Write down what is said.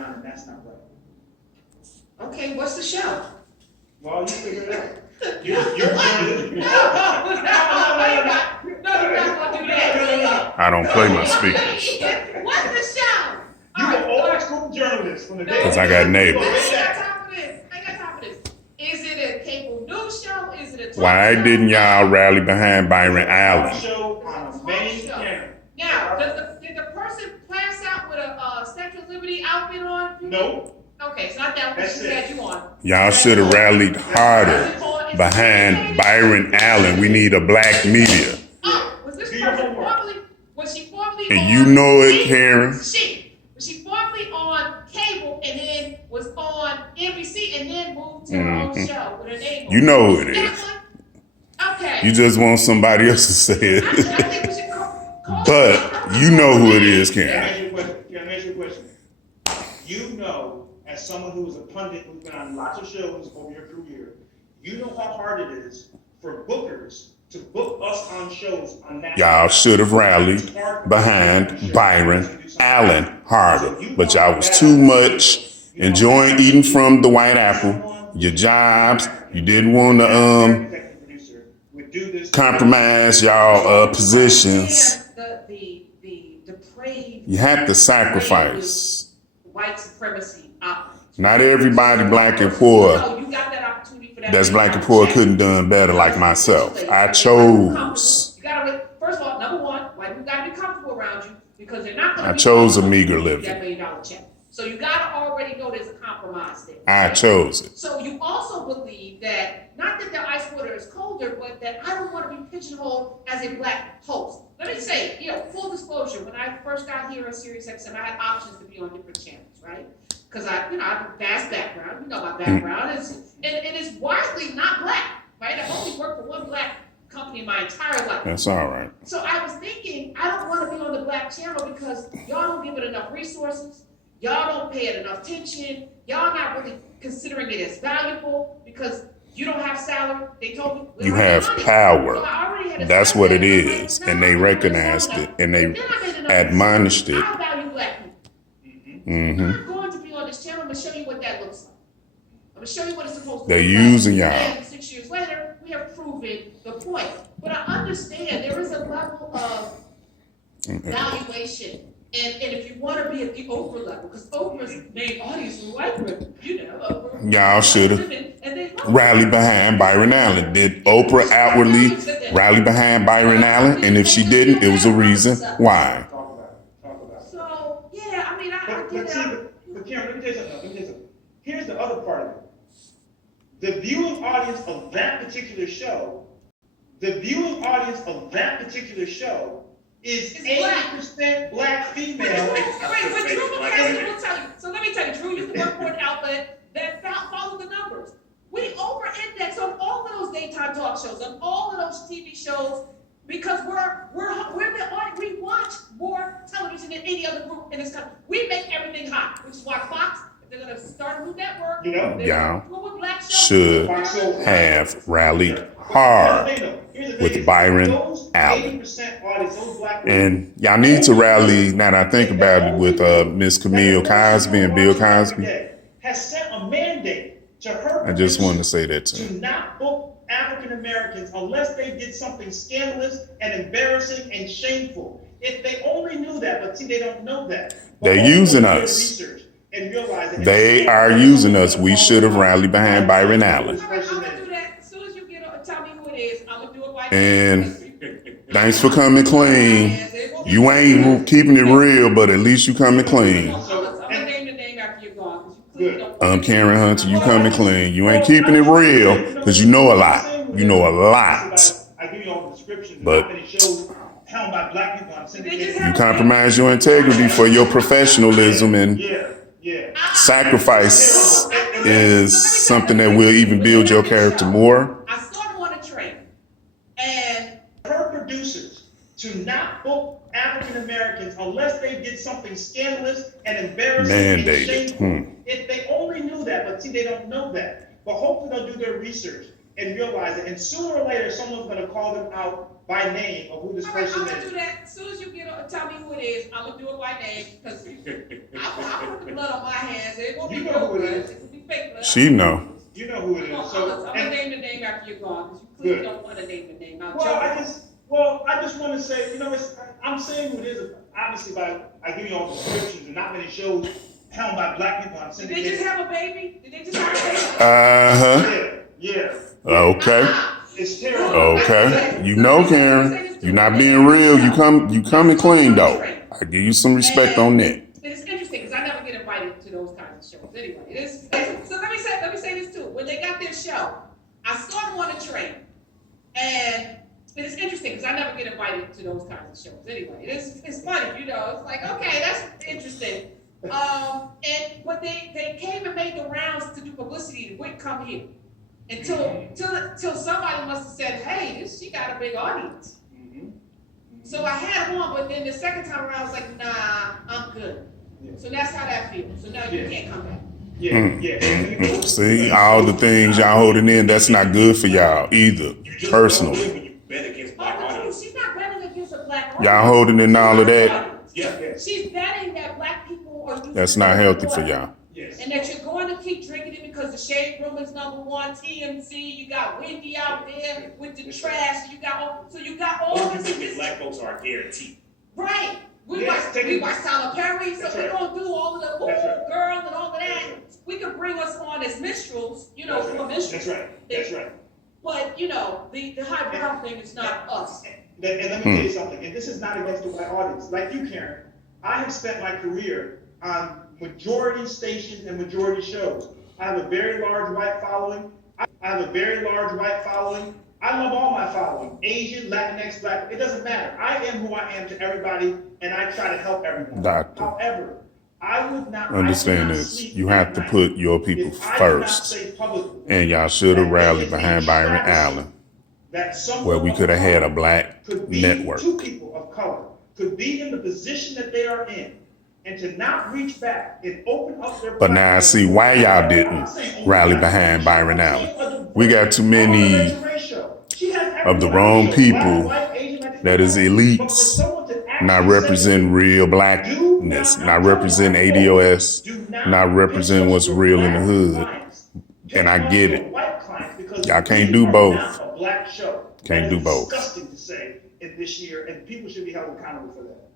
on, and that's not right. Okay, what's the show? Well, you figure it out. You're no, you're not gonna do that. I don't play my speakers. What's the show? You were old school journalist from the day. Because I got neighbors. I ain't got time for this. Is it a cable news show? Is it a talk Why show? didn't y'all rally behind Byron Allen? Show on a main channel. Now, did the person pass out with a Statue of Liberty outfit on? No. Okay, it's not that one she had you on. Y'all should have rallied harder behind Byron Allen. We need a black media. Oh, was this person formerly And on you know it, Karen. Was she formerly on cable and then was on NBC and then moved to her own show with her name on? You know who it is. That one? Okay. You just want somebody else to say I it. think we should call But you know who it is, Karen. Can I ask you a question? You know, as someone who is a pundit who's been on lots of shows over your career, you know how hard it is for bookers to book us on shows on national. Y'all should have rallied behind Byron Allen harder. But y'all was too much enjoying eating from the white apple, your jobs. You didn't want to compromise y'all positions. The depraved. You have to sacrifice. White supremacy. Not everybody black and poor No, you got that opportunity for that. that's black and poor couldn't done better like myself. I chose. You gotta, first of all, number one, white people gotta be comfortable around you because they're not gonna I be chose a comfortable meager with living. that $1 million check. So you gotta already know there's a compromise there. I chose it. So you also believe that, not that the ice water is colder, but that I don't want to be pigeonholed as a black host. Let me say, full disclosure, when I first got here on Sirius XM, I had options to be on different channels, right? Because I have a vast background. You know my background. It is widely not black, right? I've only worked for one black company in my entire life. That's all right. So I was thinking, I don't want to be on the black channel because y'all don't give it enough resources. Y'all don't pay it enough attention. Y'all not really considering it as valuable because you don't have salary. They told me You have power. So I already had a That's salary. what it I was like, is. no, And they recognized it and they Then I made enough admonished decisions. it. I value black people. Mm-hmm. I'm going to be on this channel. I'm going to show you what that looks like. I'm going to show you what it's supposed to They're look like. using y'all. And 6 years later, we have proven the point. But I understand there is a level of valuation. And if you want to be at the Oprah level, because Oprah's main audience is white women, Oprah. Y'all should have rallied behind Byron Allen. Did Oprah outwardly rally behind Byron Allen? And if she didn't, it was a reason why. Talk about it. So, yeah, I mean, I But get it. Karen, let me tell you something. Here's the other part of it. The viewing audience of that particular show is 80% black female. Wait, but Drew McCaskey will tell you. So let me tell you, Drew used to work for an outlet that followed the numbers. We over-index on all of those daytime talk shows, on all of those TV shows, because we're the audience. We watch more television than any other group in this country. We make everything hot, which is why Fox, if they're gonna start a new network, Y'all should have rallied hard with Byron Allen. And y'all need to rally, now that I think about it, with Miss Camille Cosby and Bill Cosby. Has set a mandate to her. I just wanted to say that to to him. not book African Americans unless they did something scandalous and embarrassing and shameful. If they only knew that, but see, they don't know that. But They're using us. And realize that They are using us. We should have rallied behind Byron Allen. All right, I'm gonna do that. As soon as you tell me who it is, I'm gonna do it right And thanks for coming clean. You ain't keeping it real, but at least you coming clean. I'm gonna name the name after you're gone, because you clearly don't. I'm Karen Hunter. You coming clean. You ain't keeping it real because you know a lot. You know a lot. I give you all the descriptions. But how many shows held by black people on syndicated. you compromise your integrity for your professionalism, and Yeah. sacrifice is something that will even build your character more. I saw them on a train, and Her producers to not book African Americans unless they did something scandalous and embarrassing and Mandated. shameful. If they only knew that, but see, they don't know that. But hopefully they'll do their research. and realize it. And sooner or later, someone's going to call them out by name of who this All right, person I'm gonna is. do that. As soon as you tell me who it is, I'm gonna do it by name, because I put the blood on my hands. It won't be You know real who it blood. is. It will be fake blood. She know. You know who it I'm is. So, gonna and, name the name after you're gone, because you clearly Good. don't want to name the name. I just want to say, I'm saying who it is. Obviously, by I give you all descriptions and not many shows helmed by black people. I'm Did saying they just have a baby? Did they just have a baby? Yeah. Okay. It's terrible. Okay. You know, Karen, you're not being real. You coming clean though. I give you some respect on that. It's interesting because I never get invited to those kinds of shows anyway. So let me say this too. When they got their show, I saw them on the train, and it's interesting because I never get invited to those kinds of shows anyway. It's funny, It's like, okay, that's interesting. But they came and made the rounds to do publicity. They wouldn't come here until somebody must have said, "Hey, she got a big audience." So I had them on, but then the second time around, I was like, "Nah, I'm good." Yeah. So that's how that feels. So now you can't come back. Yeah. See, all the things y'all holding in, that's not good for y'all either, personally. She's not betting against a black woman. Y'all holding in all of that, She's betting that black people are using that's not healthy for water. y'all. Yes. And that you're going to keep drinking it because the Shade Room is #1, TMZ, you got Wendy out there with the trash, you got all Or you this. think that black folks are guaranteed? Right. We Yes, watch Tyler Perry, so That's we're right. gonna do all of the That's right. girls and all of that. That's right. We could bring us on as minstrels, for That's minstrels. right. That's right. But the highbrow thing is not us. And let me tell you something, and this is not against the white audience. Like you, Karen, I have spent my career on majority stations and majority shows. I have a very large white following. I love all my following. Asian, Latinx, black, it doesn't matter. I am who I am to everybody, and I try to help everyone. Doctor. However, I would not Understand I would not this. sleep You at have to night put your people if I did not first. say publicly And y'all should have that rallied it is behind a Byron travesty Allen, that someone where we of could have had a color black could be network. two people of color could be in the position that they are in, and to not reach back and open up their But now I see why y'all didn't rally behind Byron Allen. We got too many of the wrong people that is elites, not representing real blackness, not representing ADOS, not representing what's real in the hood. And I get it. Y'all can't do both. Can't do both. Disgusting to say in this year, and people should be held accountable for that.